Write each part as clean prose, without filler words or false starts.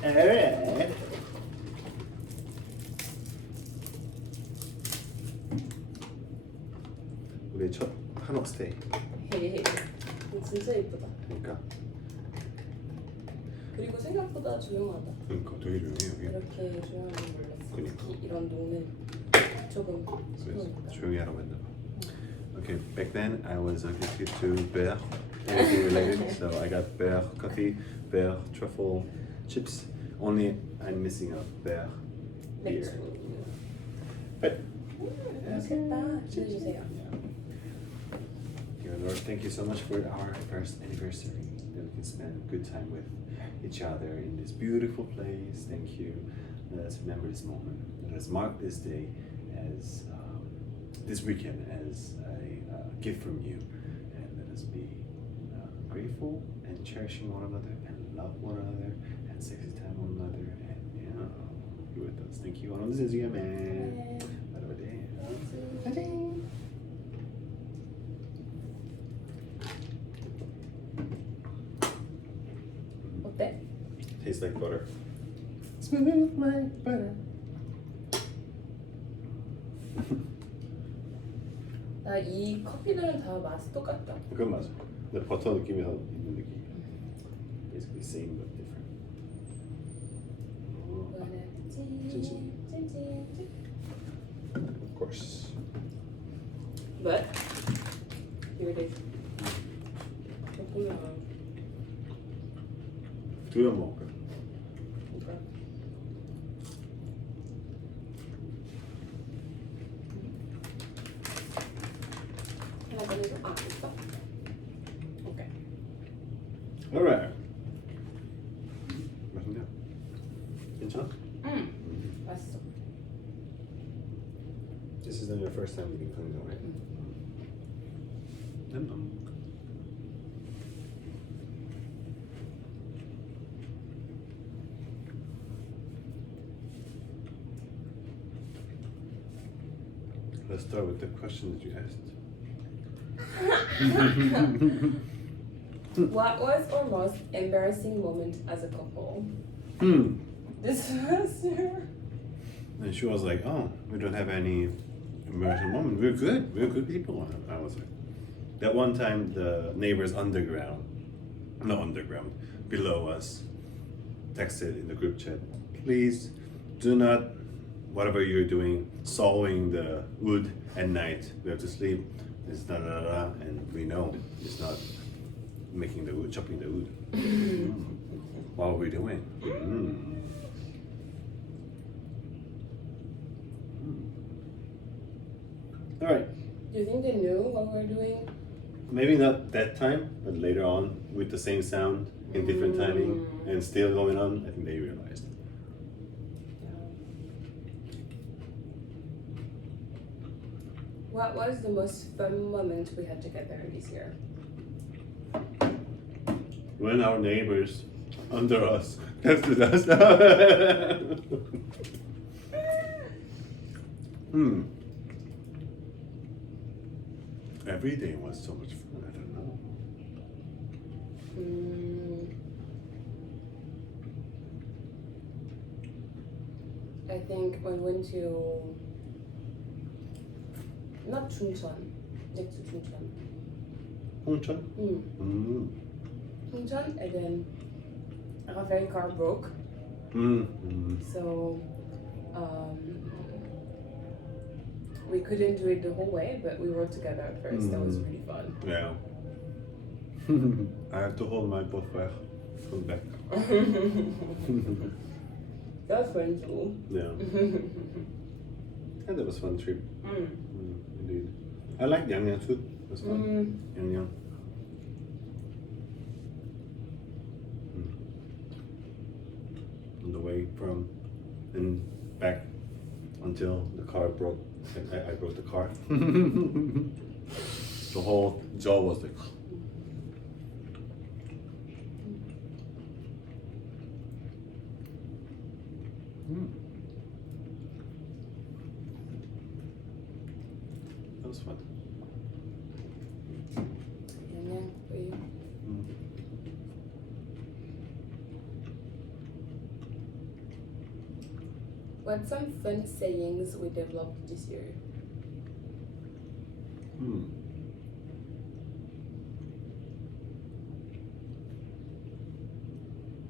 Alright. 우리 첫 한옥 스테이. 헤헤헤. 진짜 예쁘다. 그러니까. 그리고 생각보다 조용하다. 그러니까 되게 조용해 여기. 이렇게 조용한 줄 몰랐어. 그러니까. 특히 이런 동네 조금 그래서 시끄러우니까. 조용히 하라고 했나 봐. Okay, back then I was addicted to beurre, anything related. So I got beurre coffee, beurre truffle chips. Only I'm missing a beurre beer. 맥주. But 맛있겠다. 주세요. Dear Lord, thank you so much for our first anniversary. That we can spend a good time with each other in this beautiful place. Thank you. Let us remember this moment. Let us mark this day as this weekend as a gift from you, and let us be grateful and cherishing one another and love one another and sexy time one another and be with us. Thank you. This is you, man. 어때? Tastes like butter. Smooth like butter. 나 이 커피들은 다 맛이 똑같다. 그건 맞아. 근데 버터 느낌이 더 있는 느낌. Basically same but different. 찐찐찐찐. Of course. But here it is. 보면 두면 먹을까? 뭔가 하나 더 해줘. 아 있어? 오케이. Alright. 맛있냐? 괜찮아? 맛있어. This is not your first time eating panggang, right? Let's start with the question that you asked. What was our most embarrassing moment as a couple? This was And she was like, "Oh, we don't have any embarrassing moment. We're good. We're good people." And I was like, that one time the neighbors below us, texted in the group chat, "Please do not, whatever you're doing, sawing the wood at night. We have to sleep. It's da da da," and we know it's not making the wood, chopping the wood. What are we doing? All right. Do you think they knew what we were doing? Maybe not that time, but later on with the same sound in different timing and still going on, I think they realized. What was the most fun moment we had together this year? When our neighbors under us tested us. Every day was so much fun. I don't know. I think we went to not Chuncheon, next to Chuncheon. 홍천? Chuncheon, and then our very car broke, so we couldn't do it the whole way, but we rode together at first. That was really fun. Yeah. I have to hold my both back from back. That was fun too. Yeah. And that was a fun trip. Indeed. I like Yangyang too. It was fun. Yangyang. On the way from and back until the car broke. I broke the car. The whole jaw was like. That was fun. Yangyang for you. What's some fun sayings we developed this year?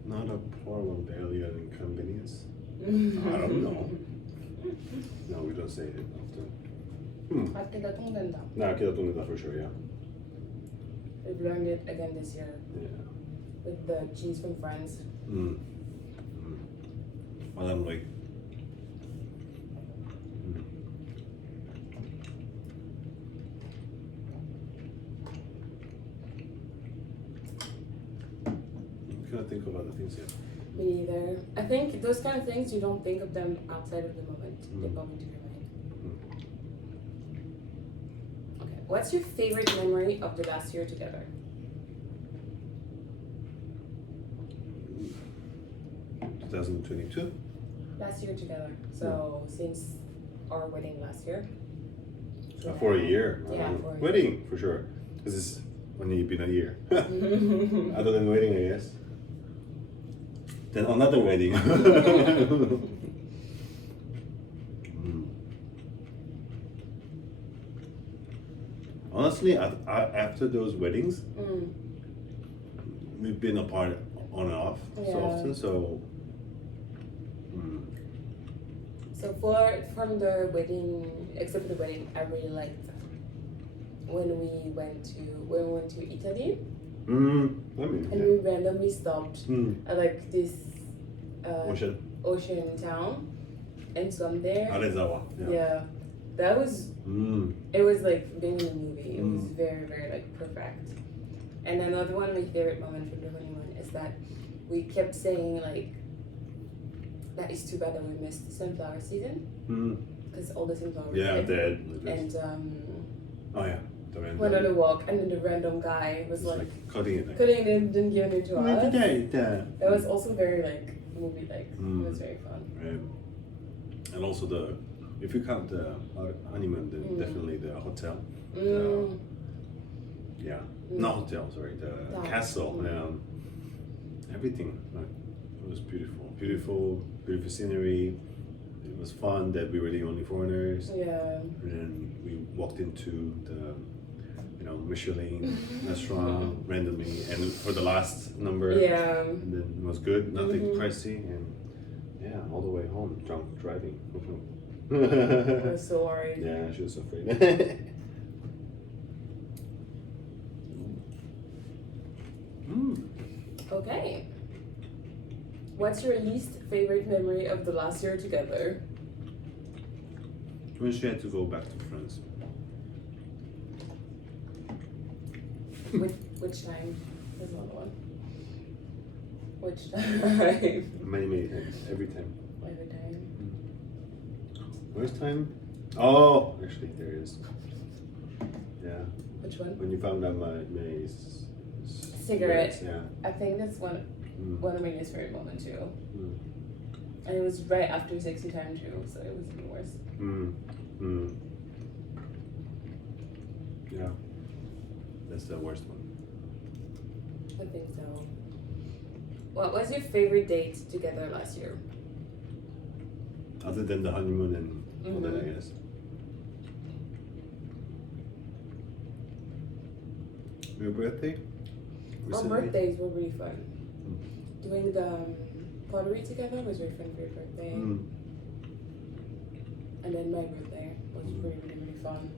Not a parliamentarian inconvenience. I don't know. No, we don't say it often. 아끼다 통된다. Nah, kid don't do that for sure, yeah. We've learned it again this year Yeah. with the cheese from France. Well, I'm like. I can't think of other things yet. Me neither. I think those kind of things, you don't think of them outside of the moment. They pop into your mind. Okay. What's your favorite memory of the last year together? 2022? Last year together. So since our wedding last year. For a year. Yeah, for a year. Wedding, for sure. Because it's only been a year. Other than wedding, I guess. Then another wedding. Honestly, after those weddings, we've been apart on and off so often. So, So from the wedding, except for the wedding, I really liked when we went to Italy. I mean, And we randomly stopped at like this ocean town and swam there. Arezawa. Yeah, that was. It was like being in a movie. It was very, very like perfect. And another one of my favorite moments from the honeymoon is that we kept saying like, that is too bad that we missed the sunflower season because all the sunflowers Yeah, dead. And Oh yeah. The random. went on a walk, and then the random guy was It's like cutting it. cutting it and didn't give it to us. Yeah. That was also very like movie like. It was very fun. Right. And also if you count the honeymoon, then definitely the hotel. Yeah, not hotel. Sorry, the castle. Everything. It was beautiful. Beautiful scenery. It was fun that we were the only foreigners. Yeah. And then we walked into the Michelin restaurant randomly, and for the last number. Yeah. And then it was good, nothing pricey, and yeah, all the way home, drunk driving. I was so worried. Yeah, she was afraid. Okay. What's your least favorite memory of the last year together? When she had to go back to France. Which time? There's another one. Which time? Many times, every time. Every time. Where's time? Oh, actually, there it is. Yeah. Which one? When you found out my Cigarette. Yeah. I think that's one of my least favorite moments too. And it was right after sexy time too, so it was even worse. Yeah. That's the worst one. I think so. What was your favorite date together last year? Other than the honeymoon and all that, I guess. Your birthday? Our birthdays were really fun. Doing the pottery together was very fun for your birthday. And then my birthday was really, really, really fun.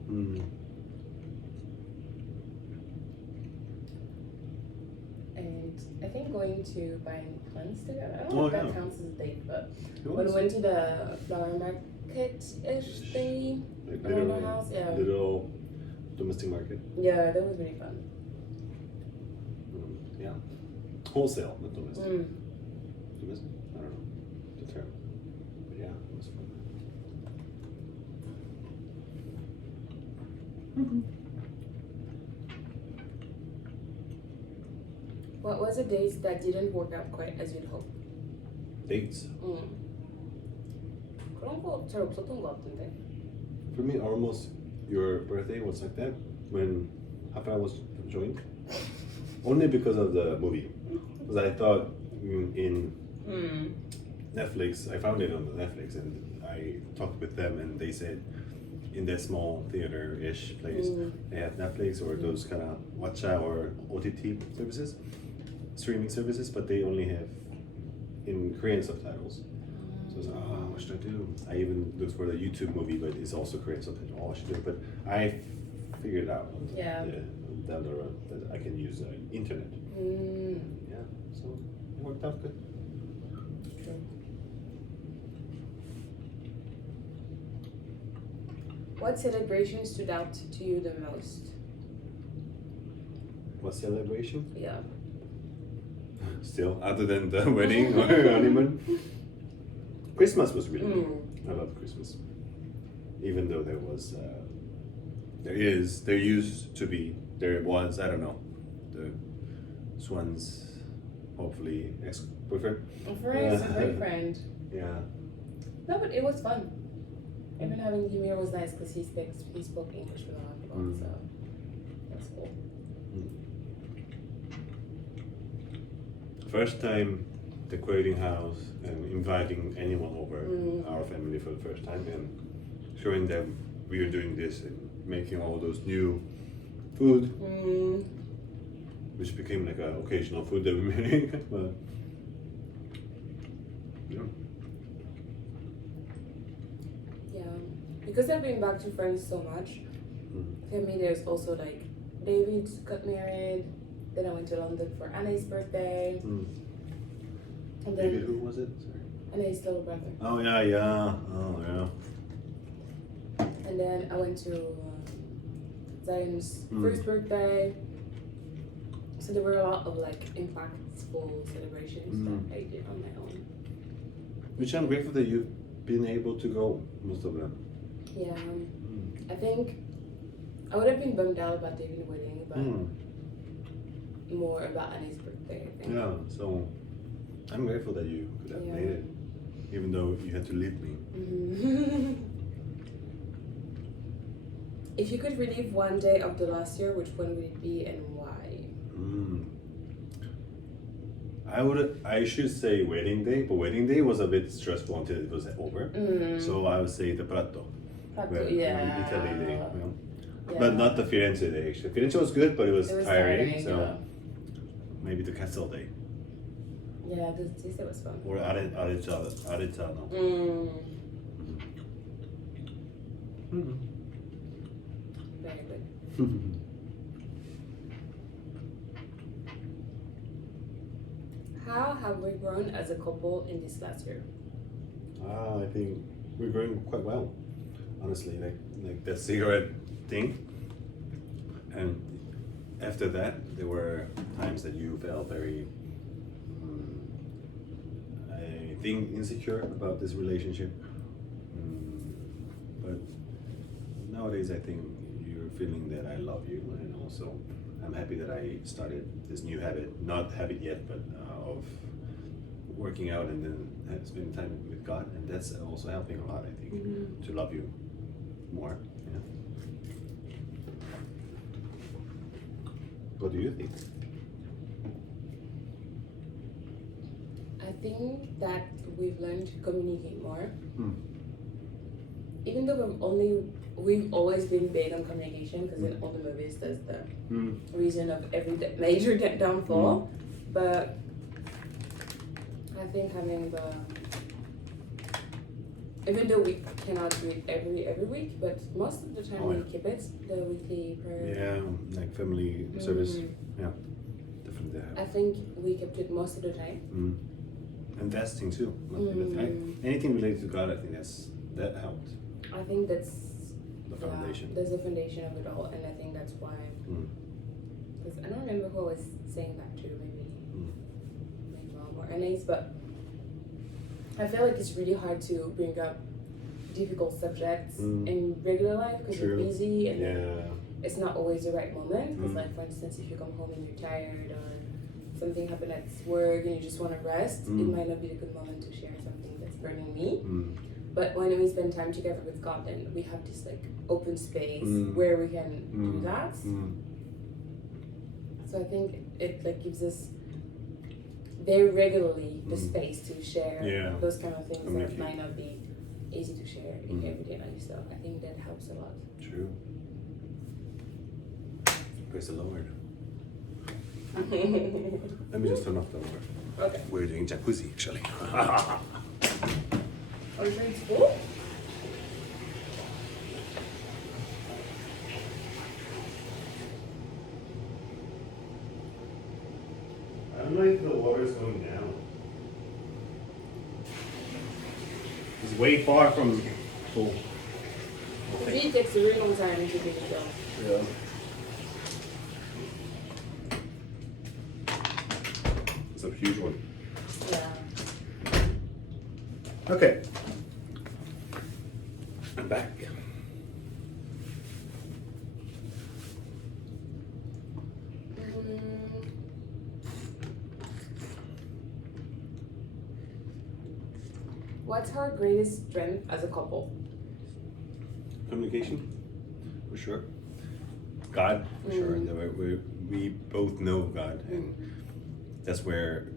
And I think going to buying plants together. I don't know if that counts as a date, but when we went to the flower market-ish thingy like around our house, little domestic market. Yeah, that was really fun. Yeah. Wholesale, not domestic. Domestic? I don't know the term. But yeah, it was fun. What was a date that didn't work out quite as you'd hoped? Dates? 그런 거 잘 없었던 것 같은데. For me, almost your birthday was like that when Hafra was joined. Only because of the movie. Because I thought in Netflix. I found it on the Netflix, and I talked with them, and they said in that small theater-ish place, they have Netflix or those kind of Watcha or OTT services, streaming services, but they only have in Korean subtitles. So I was like, oh, what should I do? I even looked for the YouTube movie, but it's also Korean subtitles. Oh, I should do it, but I figured out Yeah. down the road that I can use internet. Yeah, so it worked out good. True. What celebration stood out to you the most? What celebration? Yeah. Still, other than the wedding or honeymoon, Christmas was really good. I love Christmas, even though there was, there was, I don't know, the Swan's hopefully ex-boyfriend. For his boyfriend. Yeah. No, but it was fun. Even having Ymir was nice because he spoke English with a lot of people, so that's cool. First time decorating house and inviting anyone over our family for the first time and showing them we are doing this and making all those new food, which became like an occasional food that we make. But yeah. Yeah, because I've been back to France so much. For me, there's also like David got married. Then I went to London for Anna's birthday. And then David, who was it? Sorry. Anna's little brother. Oh yeah. Oh yeah. And then I went to Zion's first birthday. So there were a lot of like impactful celebrations that I did on my own. Which I'm grateful that you've been able to go most of them. Yeah, I think I would have been bummed out about David's wedding, but more about Annie's birthday, I think. Yeah, so I'm grateful that you could have made it, even though you had to leave me. If you could relive one day of the last year, which one would it be and why? I should say wedding day, but wedding day was a bit stressful until it was over. So I would say the Prato. Italy day, you know? But not the Firenze day actually. Firenze was good, but it was tiring. So maybe the Castle day. Yeah, this day was fun. Or Arezzo. Very good. How have we grown as a couple in this last year? I think we're growing quite well, honestly. Like that cigarette thing, and after that, there were times that you felt very, I think, insecure about this relationship. But nowadays, I think you're feeling that I love you, and also I'm happy that I started this new habit, not habit yet, but of working out and then spending time with God, and that's also helping a lot, I think, to love you more. Yeah. What do you think? I think that we've learned to communicate more. Even though we've always been big on communication, because in all the movies there's the reason of every major downfall. But I think having even though we cannot do it every week, but most of the time we keep it, the weekly prayer. Yeah, like family service. Yeah, definitely. I think we kept it most of the time. And fasting too. Anything related to God, I think that helped. I think that's the foundation. That's the foundation of it all, and I think that's why. Because I don't remember who I was saying that to, maybe my mom or Anais, but I feel like it's really hard to bring up difficult subjects in regular life because you're busy and it's not always the right moment. Because, like, for instance, if you come home and you're tired or something happened at work and you just want to rest, it might not be a good moment to share something that's burning me. But when we spend time together with God, then we have this like open space where we can do that. So I think it like gives us very regularly the space to share Yeah. those kind of things that Communicate. might not be easy to share in everyday life. So I think that helps a lot. True. Praise the Lord. Let me just turn off the water. Okay. We're doing jacuzzi actually. Are you going to school? I don't know if the water is going down. It's way far from full. It really takes a really long time to dig it down. Yeah. It's a huge one. Yeah. Okay. I'm back. What's our greatest strength as a couple? Communication, for sure. God, for sure. We both know God, and that's where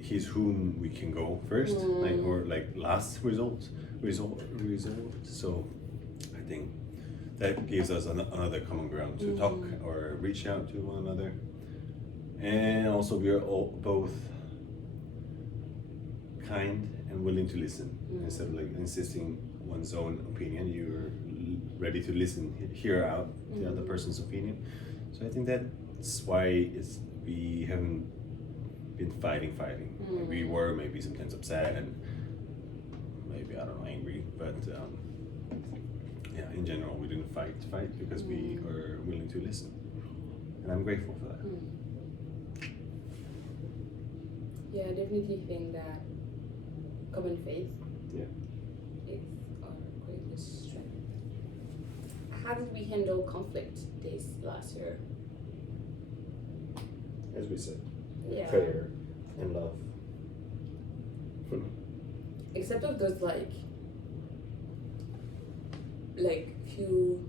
He's whom we can go first, or last result. So I think that gives us another common ground to talk or reach out to one another, and also we are all both kind and willing to listen instead of insisting one's own opinion. You're ready to listen, hear out the other person's opinion. So I think that's why we haven't been fighting. Like we were maybe sometimes upset and maybe, I don't know, angry, but yeah, in general we didn't fight because we were willing to listen, and I'm grateful for that. Yeah, I definitely think that common faith is our greatest strength. How did we handle conflict this last year? As we said, Yeah. prayer and love. Except of those few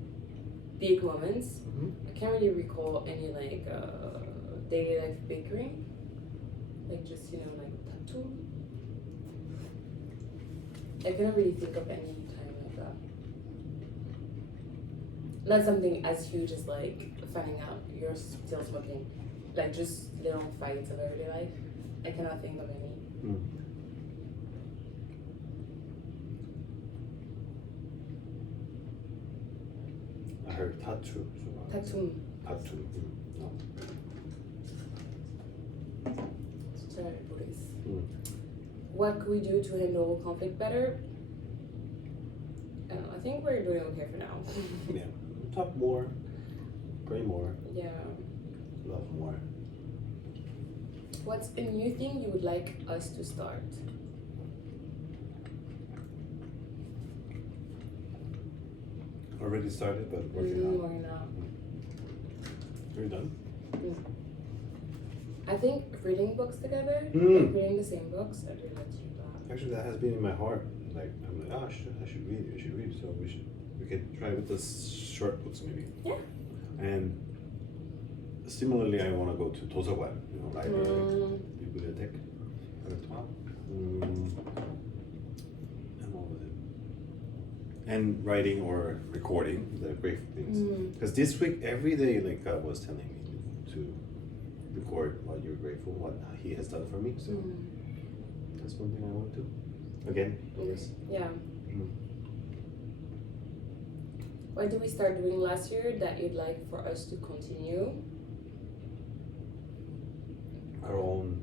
big moments, I can't really recall any daily life bickering. Just tattoo. I cannot really think of any time like that. Not something as huge as finding out you're still smoking. Just little fights of everyday life. I cannot think of any. I heard tattoo. Tattoo. Tattoo. No. Sorry, Buddhist. What could we do to handle conflict better? I don't know. I think we're doing okay for now. Yeah. Talk more. Pray more. Yeah. Love more. What's a new thing you would like us to start? Already started, but working out. Working out. You're done? I think reading books together, reading the same books, I'd really like to do that. Actually, that has been in my heart. I'm like, I should read. So we could try with the short books maybe. Yeah. And similarly, I want to go to 도서관, library, bibliothèque. And what was it? And writing or recording the grateful things. Because this week, every day, God was telling me to record what you're grateful, what He has done for me. So that's one thing I want to do. Again, I guess. Yeah. What did we start doing last year that you'd like for us to continue? Our own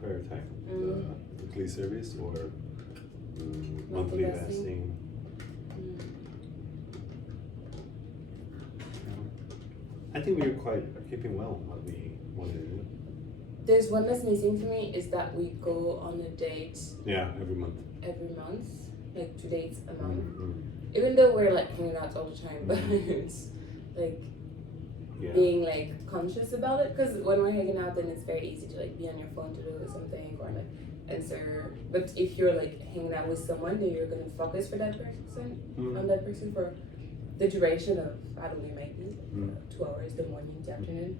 prayer time, the weekly service or monthly fasting. I think we are quite keeping well what we wanted to do. There's one that's missing for me is that we go on a date Yeah, every month. every month, 2 dates a month. Even though we're hanging out all the time, but it's being conscious about it, because when we're hanging out then it's very easy to be on your phone to do something or answer. But if you're hanging out with someone, then you're gonna focus for that person on that person for the duration of, I don't know, maybe 2 hours, the morning, the afternoon.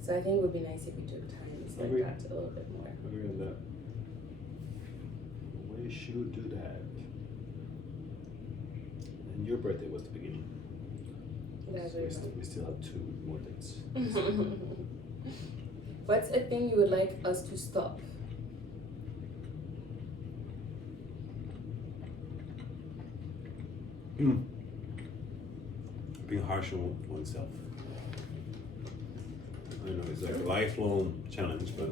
So I think it would be nice if we took time like Agree. that a little bit more. Agree on that. We should do that. And your birthday was the beginning. That's So very we still have 2 more dates. What's a thing you would like us to stop? Being harsh on oneself. I know it's like a lifelong challenge, but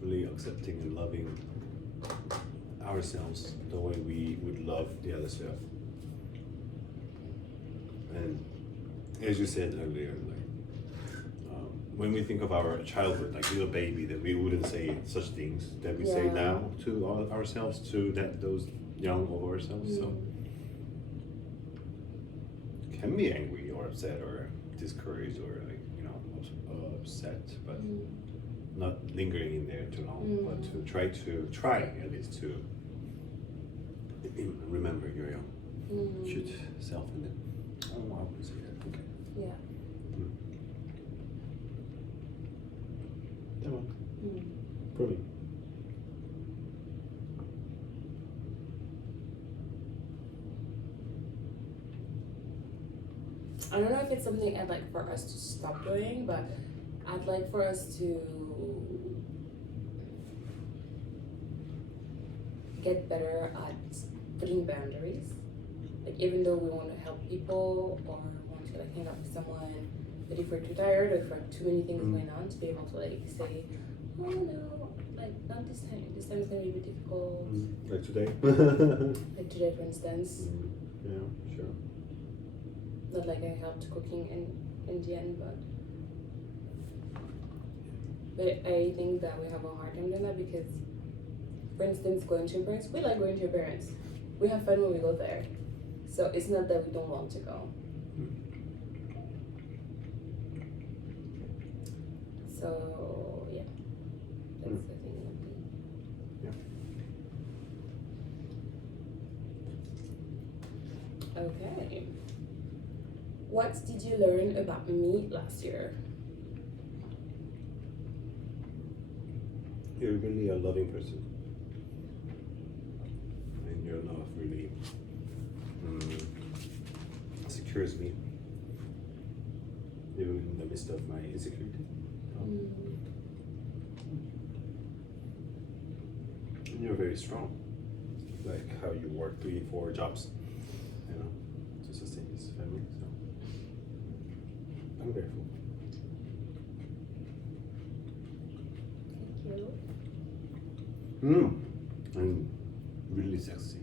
really accepting and loving ourselves the way we would love the other self. And as you said earlier, like when we think of our childhood, like little baby, that we wouldn't say such things that we say now to ourselves, to those young of ourselves. So can be angry or upset or discouraged or like upset, but not lingering in there too long. But to try at least to remember your young cute self in it. I don't know how to say that. Okay. Yeah. That one. For me. I don't know if it's something I'd like for us to stop doing, but I'd like for us to get better at putting boundaries. Like even though we want to help people or want to like hang out with someone, but if we're too tired or if we have too many things going on, to be able to like say, oh no, like not this time. This time is gonna be a bit difficult. Like today. Like today, for instance. Yeah, sure. Not like I helped cooking in the end, but I think that we have a hard time doing that because, for instance, going to your parents, we like going to your parents. We have fun when we go there. So it's not that we don't want to go. So yeah, that's the thing with me. Yeah. Okay. What did you learn about me last year? You're really a loving person. And your love really secures me. Even in the midst of my insecurity. And you're very strong. Like how you work 3-4 jobs, to sustain this family. So I'm grateful. Thank you. I'm really sexy.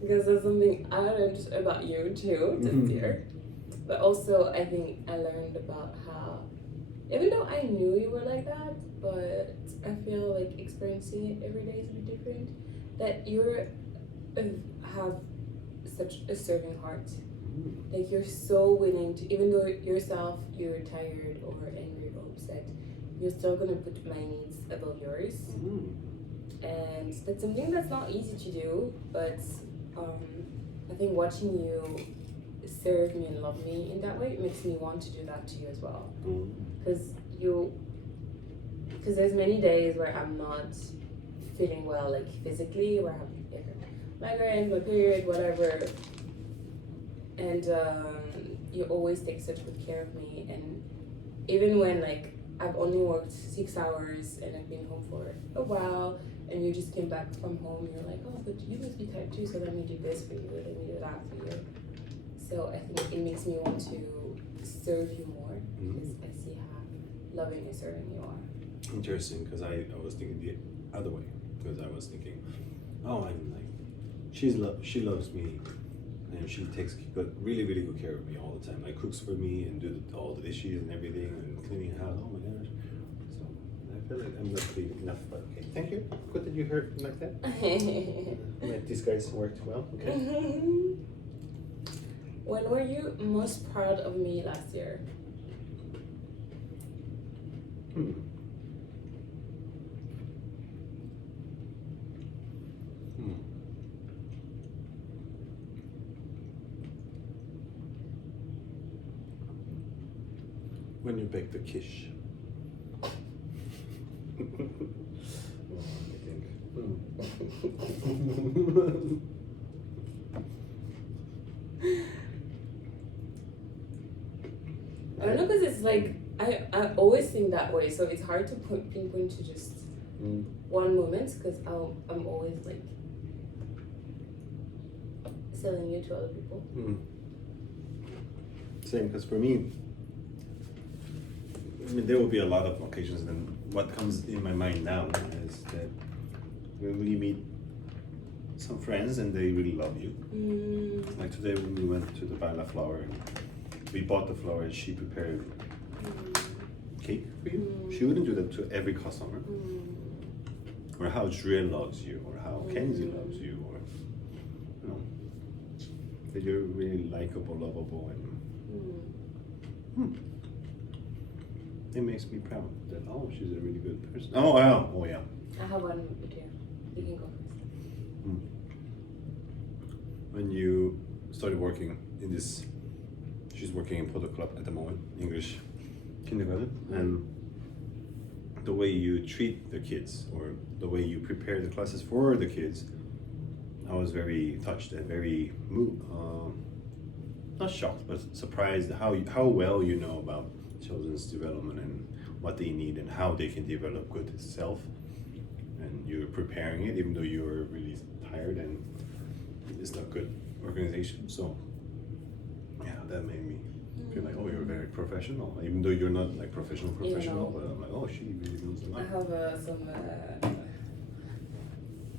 Because there's something I learned about you too this year. But also I think I learned about how, even though I knew you were like that, but I feel like experiencing it every day is a bit different, that you have such a serving heart. Like you're so willing to, even though yourself you're tired or angry or upset, you're still gonna put my needs above yours. And that's something that's not easy to do, but I think watching you serve me and love me in that way makes me want to do that to you as well. Because there's many days where I'm not feeling well, like physically, where I have migraine, my period, whatever. And you always take such good care of me. And even when like I've only worked 6 hours and I've been home for a while, and you just came back from home, you're like, oh, but you must be tired too, so let me do this for you, let me do that for you. So I think it makes me want to serve you more because I see how loving and serving you are. Interesting, because I was thinking the other way, because I was thinking, oh, I'm like, she loves me, and she takes really good care of me all the time. Like cooks for me and do all the dishes and everything and cleaning the house. Oh my gosh! So I feel like I'm not clean enough. But okay, thank you. Good that you heard like that. These guys worked well. Okay. When were you most proud of me last year? when you bake the quiche? I think. I don't know, because it's like I always think that way, so it's hard to pinpoint to just one moment, because I'm always like selling you to other people. Same, because for me, I mean, there will be a lot of occasions, and what comes in my mind now is that when we meet some friends and they really love you. Like today when we went to the Baila Flower, and we bought the flower and she prepared cake for you. She wouldn't do that to every customer. Or how Dre loves you, or how Kenzie loves you, or you know, that you're really likable, lovable, and it makes me proud that she's a really good person. Oh wow, oh yeah. I have one video. You can go first. When you started working in this, she's working in Photo Club at the moment, English kindergarten, and the way you treat the kids, or the way you prepare the classes for the kids, I was very touched and very moved, not shocked, but surprised how well you know about children's development and what they need and how they can develop good self. And you're preparing it even though you're really tired and it's not good organization. So yeah, that made me feel like, oh, you're very professional, even though you're not like professional, but I'm like, oh, she really knows a lot. I have some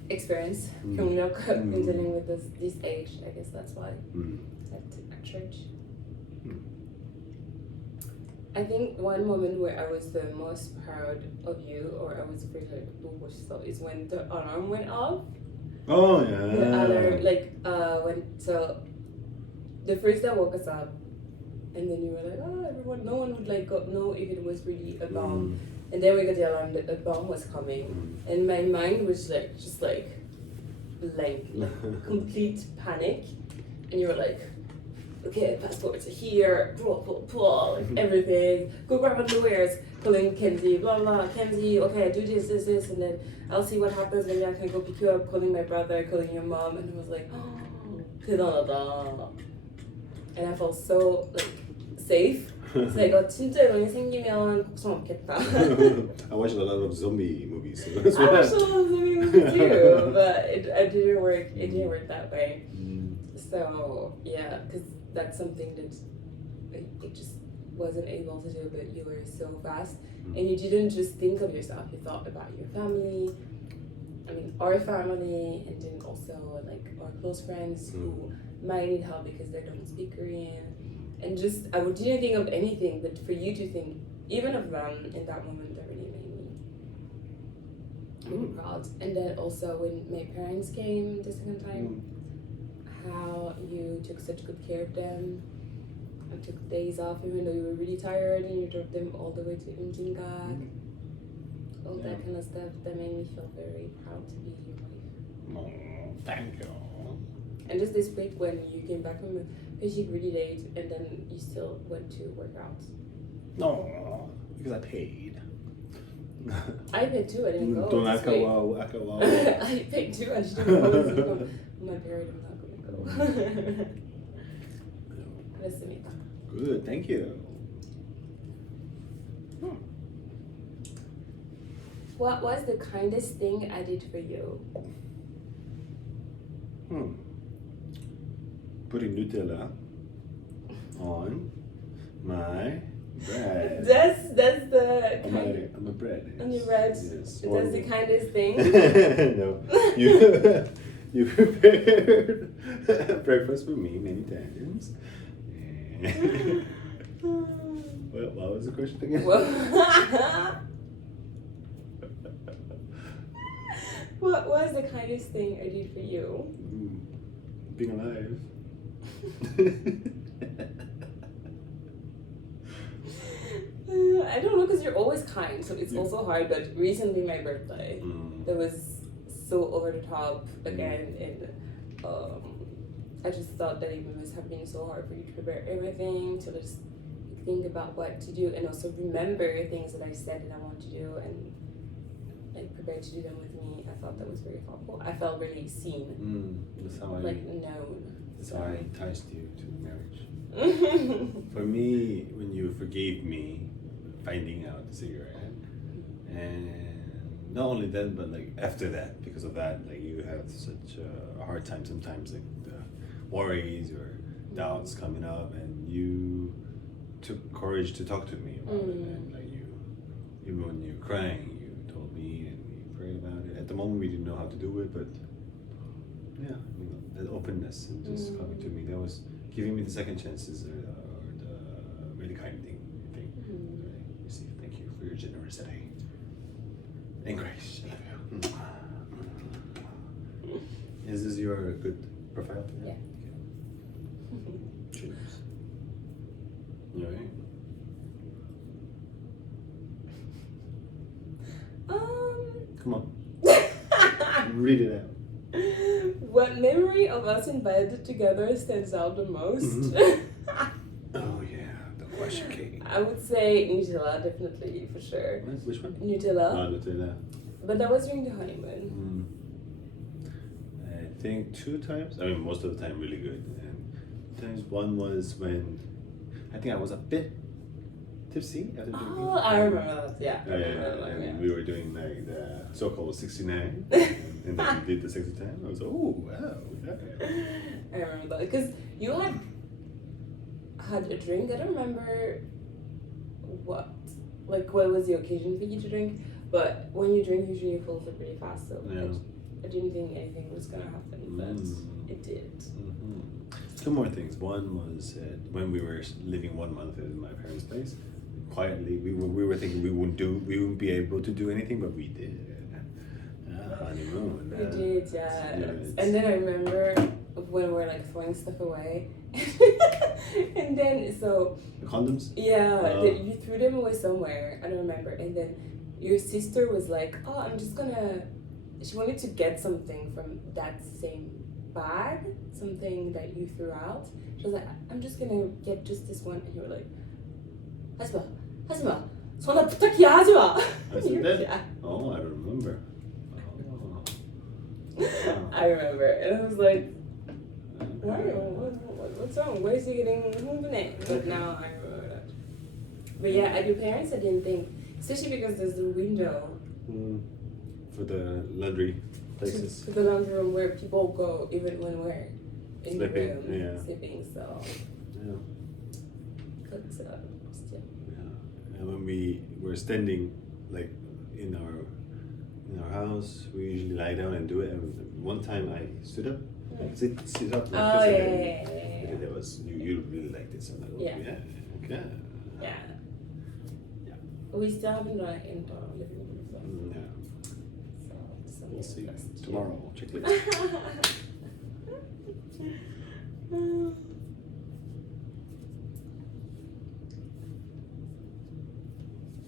experience coming up in dealing with this age. I guess that's why at church. I think one moment where I was the most proud of you, or I was very like, oh, is when the alarm went off. Oh yeah. The alarm, so the first day woke us up, and then you were like, oh, no one would like know if it was really a bomb. And then we got the alarm that a bomb was coming, and my mind was like just like blank, like complete panic. And you were like, okay, passports are here, blah, blah, blah, like everything. Go grab underwears, calling Kenzie, blah, blah, Kenzie, okay, do this, and then I'll see what happens, maybe I can go pick you up, calling my brother, calling your mom, and I was like, oh, and I felt so, like, safe. 그래서 이거 진짜 이런 생기면 걱정 없겠다. I watched a lot of zombie movies. So I watched a lot of zombie movies too, but it didn't work. It didn't work that way. So yeah, because that's something that it just wasn't able to do. But you were so fast, and you didn't just think of yourself. You thought about your family. I mean, our family, and then also like our close friends who might need help because they don't speak Korean. And just, I didn't think of anything, but for you to think even of them in that moment, that really made me really proud. And then also when my parents came the second time, how you took such good care of them and took days off even though you were really tired, and you drove them all the way to Imjingak. All that kind of stuff that made me feel very proud to be your wife. Oh, thank you. And just this week when you came back from Beijing really late, and then you still went to work out. No, because I paid. I paid too, I didn't go. Don't this act week. wow. I paid too, and she didn't go. On my period, I'm not gonna go. Gracias. Good, thank you. What was the kindest thing I did for you? Putting Nutella on my bread. That's the On my bread. Yes. on your bread. Yes. That's the kindest thing. No, you prepared breakfast for me many times. What was the question again? What was the kindest thing I did for you? Being alive. I don't know, because you're always kind, so it's also hard. But recently, my birthday, that was so over the top again, and I just thought that it must have been so hard for you to prepare everything, to just think about what to do and also remember things that I said that I want to do and like prepare to do them with me. I thought that was very thoughtful. I felt really seen, That's how I. like known. That's how I enticed you to marriage. For me, when you forgave me, finding out the cigarette, and not only then, but like after that, because of that, like you have such a hard time sometimes, like the worries or doubts coming up, and you took courage to talk to me about it, and like you, even when you're crying, you told me, and we prayed about it. At the moment, we didn't know how to do it, but yeah, you know, that openness and just coming to me, that was giving me the second chances, or the really kind thing that I received. Thank you for your generosity and grace. Is this your good profile? Yeah. Cheers. You alright? Come on. Read it out. What memory of us in bed together stands out the most? Oh yeah, the question cake. I would say Nutella, definitely, for sure. Which one? Nutella. Nutella. But that was during the honeymoon. I think 2 times. I mean, most of the time, really good. And times one was when I think I was a bit tipsy after drinking. Oh, I remember that. Yeah. I Yeah, remember that, and we were doing like the so-called 69, and then we did the 60 time. I was oh wow, yeah. I remember that because you had a drink. I don't remember what was the occasion for you to drink, but when you drink, usually you fall asleep pretty fast. So Yeah. I didn't think anything was gonna happen, but it did. 2 more things. One was when we were living 1 month in my parents' place. Quietly, we were thinking we wouldn't be able to do anything, but we did. Honeymoon. We did, yeah. it's- And then I remember when we were like throwing stuff away, and then so The condoms. yeah, Oh. you threw them away somewhere. I don't remember. And then your sister was like, "Oh, I'm just gonna." She wanted to get something from that same bag, something that you threw out. She was like, "I'm just gonna get just this one," and you were like, "하지 마, 전화 부탁해 하지 마." I said that? Yeah. Oh, I remember. Oh. I remember, and I was like, what's wrong? Where is he getting 흥분해? But now I remember that. But yeah, at your parents, I didn't think, especially because there's a window For the laundry places. to the laundry room where people go even when we're in Sleeping, the room yeah. sleeping. So, Yeah. but still. Yeah. And when we were standing, like in our house, we usually lie down and do it. And one time I stood up, like sit up like Oh this, yeah, and yeah, then yeah, yeah. there was you really like this. I'm like, oh, Yeah. okay. Yeah. Yeah. But we still haven't done it in the living room. So, Yeah. so We'll see that's cute. tomorrow. Check it.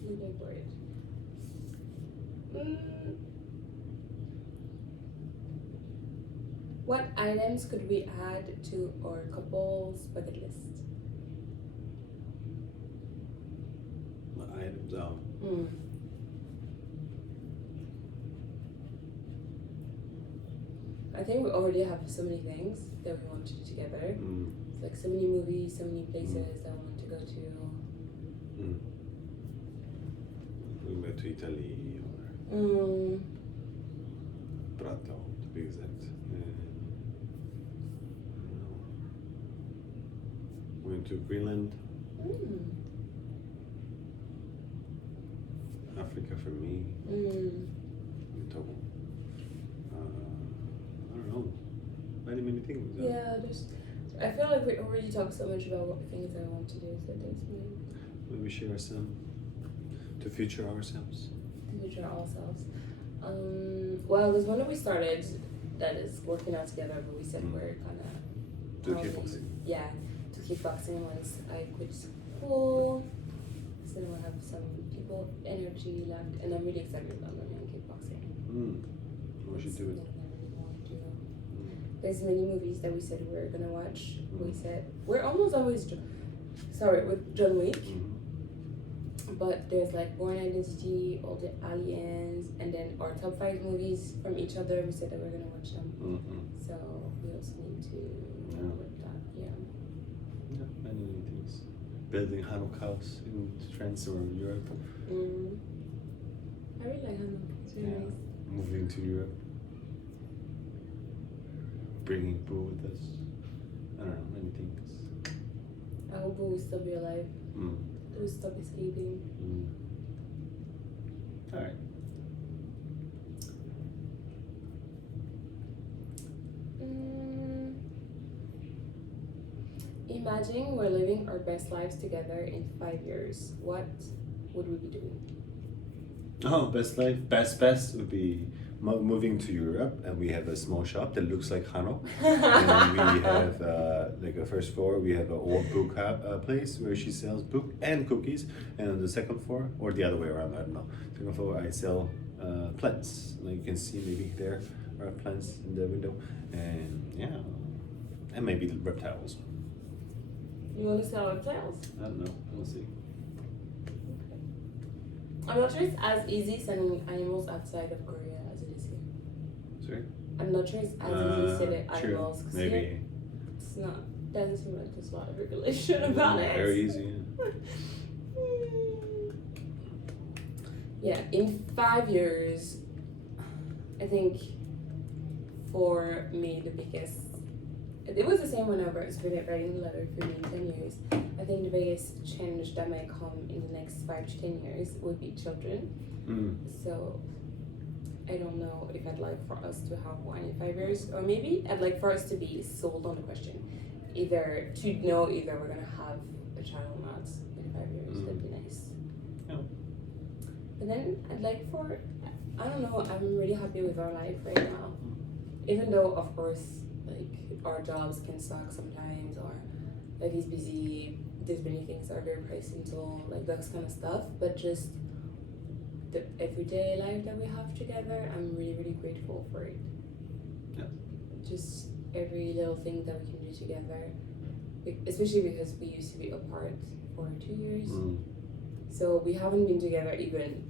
Looking for it. What items could we add to our couple's bucket list? My items. I think we already have so many things that we want to do together. It's like so many movies, so many places that I want to go to. We went to Italy or Prato to be exact. Went to Greenland, Africa for me. Togo. I don't know. Many things. huh? Yeah, I feel like we already talked so much about what things I want to do, so there's many. Maybe share some to future ourselves. To future ourselves. Well, there's one that we started that is working out together, but we said we're kind of Do kickboxing. Yeah, to kickboxing once I quit school. So then we'll have some people energy left, and I'm really excited about learning kickboxing. We should do it. Something I really want to do. There's many movies that we said we were gonna watch. We said we're almost always sorry, with John Wick. Mm-hmm. But there's like Born Identity, all the Aliens, and then our top 5 movies from each other. We said that we're gonna watch them. Mm-hmm. So we also need to Yeah. with that. Yeah. Yeah, many things. Building Hanok House in France or Europe. Mm. I really like Hanok. It's really Yeah. nice. Moving to Europe. Bringing Boo with us. I don't know, many things. I hope we will still be alive. Mm. We will stop escaping. Mm. Alright. Mm. Imagine we're living our best lives together in 5 years. What would we be doing? Oh, best life, best would be moving to Europe, and we have a small shop that looks like Hanok. And we have like a first floor, we have an old book place where she sells book and cookies, and on the second floor, or the other way around, I don't know. Second floor, I sell plants. Like you can see, maybe there are plants in the window, and yeah, and maybe the reptiles. You want to sell reptiles? I don't know. We'll see. I'm not sure it's as easy selling animals outside of Korea as it is here. Sorry. I'm not sure it's as easy selling True. animals. 'Cause here Maybe. it's not. Doesn't seem like there's a lot of regulation about it. Very easy. Yeah, in 5 years, I think for me the biggest. It was the same when I was writing the letter for me in 10 years. I think the biggest change that might come in the next 5 to 10 years would be children. Mm. So I don't know if I'd like for us to have one in 5 years, or maybe I'd like for us to be sold on the question. Either to know either we're gonna have a child or not in 5 years. That'd be nice. Yeah. But then I'd like for, I don't know, I'm really happy with our life right now. Even though, of course, like our jobs can suck sometimes, or life is busy, there's many things that are very pricey, so like that kind of stuff. But just the everyday life that we have together, I'm really, really grateful for it. Yeah. Just every little thing that we can do together, especially because we used to be apart for 2 years. Mm. So we haven't been together even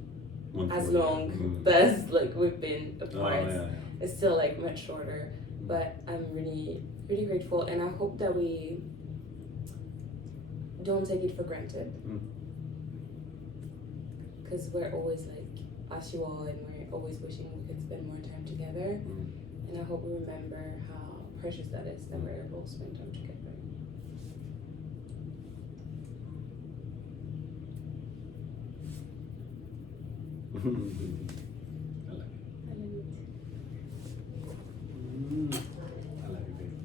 as 140. long as like we've been Oh, apart. yeah. It's still like much shorter, but I'm really, really grateful, and I hope that we don't take it for granted. Because we're always like, as you all, and we're always wishing we could spend more time together. And I hope we remember how precious that is, that we're able to spend time together. I like it. I love it. I love you, babe.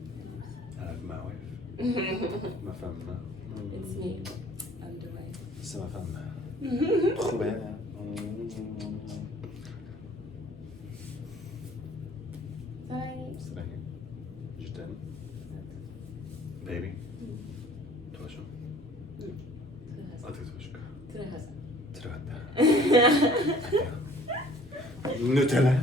I love my wife. Ma femme. It's me. I'm the wife. C'est ma femme. Trop belle. Bye. C'est dingue. Je t'aime. Baby. Toi, je. Ah, t'es toi, je. To the husband. Nutella.